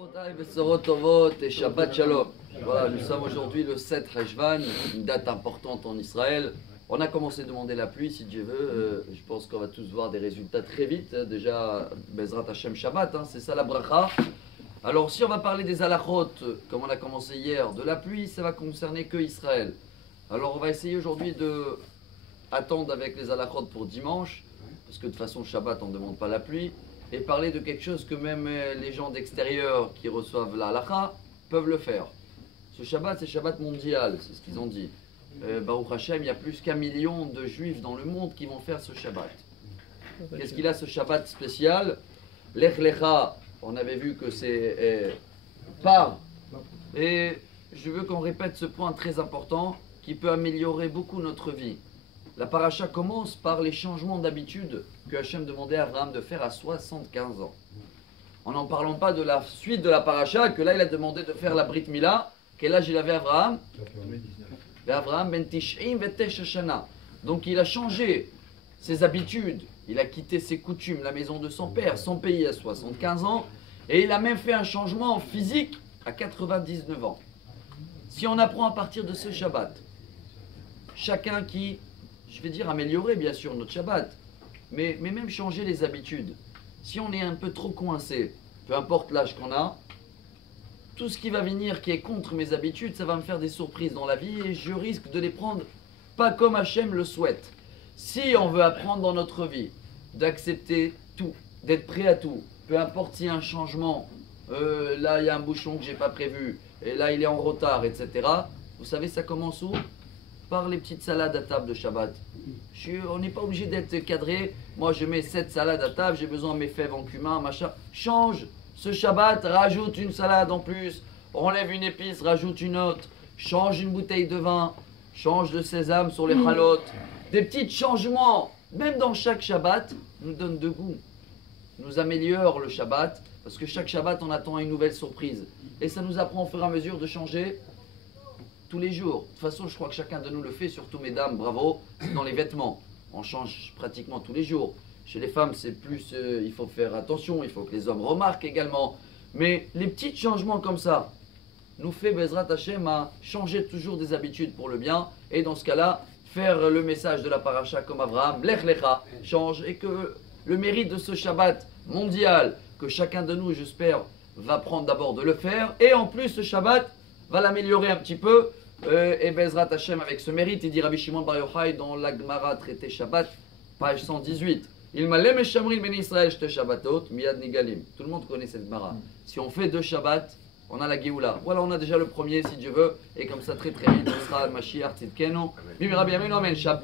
Gavotai, Bessorot Tovot et Shabbat Shalom. Voilà, nous sommes aujourd'hui le 7 Heshvan, une date importante en Israël. On a commencé à demander la pluie, si Dieu veut. Je pense qu'on va tous voir des résultats très vite. Déjà, Bezrat Hashem Shabbat, c'est ça la bracha. Alors, si on va parler des halachot, comme on a commencé hier, de la pluie, ça va concerner que Israël. Alors, on va essayer aujourd'hui de attendre avec les halachot pour dimanche, parce que de toute façon, Shabbat, on ne demande pas la pluie, et parler de quelque chose que même les gens d'extérieur qui reçoivent la halacha peuvent le faire. Ce Shabbat, c'est Shabbat mondial, c'est ce qu'ils ont dit. Baruch Hashem, il y a plus qu'1 million de juifs dans le monde qui vont faire ce Shabbat. Qu'est-ce qu'il a ce Shabbat spécial? Lech Lecha, on avait vu que c'est par. Et je veux qu'on répète ce point très important qui peut améliorer beaucoup notre vie. La paracha commence par les changements d'habitude que Hachem demandait à Abraham de faire à 75 ans. En n'en parlant pas de la suite de la paracha, que là il a demandé de faire la Brit Mila. Quel âge il avait Abraham? Abraham ben Tish'im vetesh shana. Donc il a changé ses habitudes, il a quitté ses coutumes, la maison de son père, son pays à 75 ans, et il a même fait un changement physique à 99 ans. Si on apprend à partir de ce Shabbat, chacun qui, je vais dire améliorer bien sûr notre Shabbat, mais même changer les habitudes. Si on est un peu trop coincé, peu importe l'âge qu'on a, tout ce qui va venir qui est contre mes habitudes, ça va me faire des surprises dans la vie et je risque de les prendre pas comme Hachem le souhaite. Si on veut apprendre dans notre vie d'accepter tout, d'être prêt à tout, peu importe s'il y a un changement, là il y a un bouchon que j'ai pas prévu, et là il est en retard, etc. Vous savez ça commence où? Par les petites salades à table de Shabbat. On n'est pas obligé d'être cadré. Moi je mets 7 salades à table, j'ai besoin de mes fèves en cumin, machin. Change ce Shabbat, rajoute une salade en plus, enlève une épice, rajoute une autre, change une bouteille de vin, change de sésame sur les chalotes. Des petits changements, même dans chaque Shabbat, nous donnent de goût, nous améliore le Shabbat, parce que chaque Shabbat on attend une nouvelle surprise. Et ça nous apprend au fur et à mesure de changer tous les jours. De toute façon, je crois que chacun de nous le fait, surtout mesdames, bravo, c'est dans les vêtements. On change pratiquement tous les jours. Chez les femmes, c'est plus, il faut faire attention, il faut que les hommes remarquent également. Mais les petits changements comme ça nous fait Bezrat Hashem à changer toujours des habitudes pour le bien. Et dans ce cas-là, faire le message de la paracha comme Abraham, Lech Lecha, change. Et que le mérite de ce Shabbat mondial, que chacun de nous, j'espère, va prendre d'abord de le faire. Et en plus, ce Shabbat va l'améliorer un petit peu. Et Bezrat Hashem avec ce mérite, il dit Rabbi Shimon Bar Yochai dans la Gemara traité Shabbat, page 118. Il m'a l'aimé Shamril ben Israël shte Shabbatot miyad nigalim. Tout le monde connaît cette Gemara. Si on fait 2 Shabbats, on a la Géoula. Voilà, on a déjà le premier si Dieu veut. Et comme ça très très vite, on sera Mashiach Tzidkenu. Bim Rabbi Yameinu Amen. Shabbat.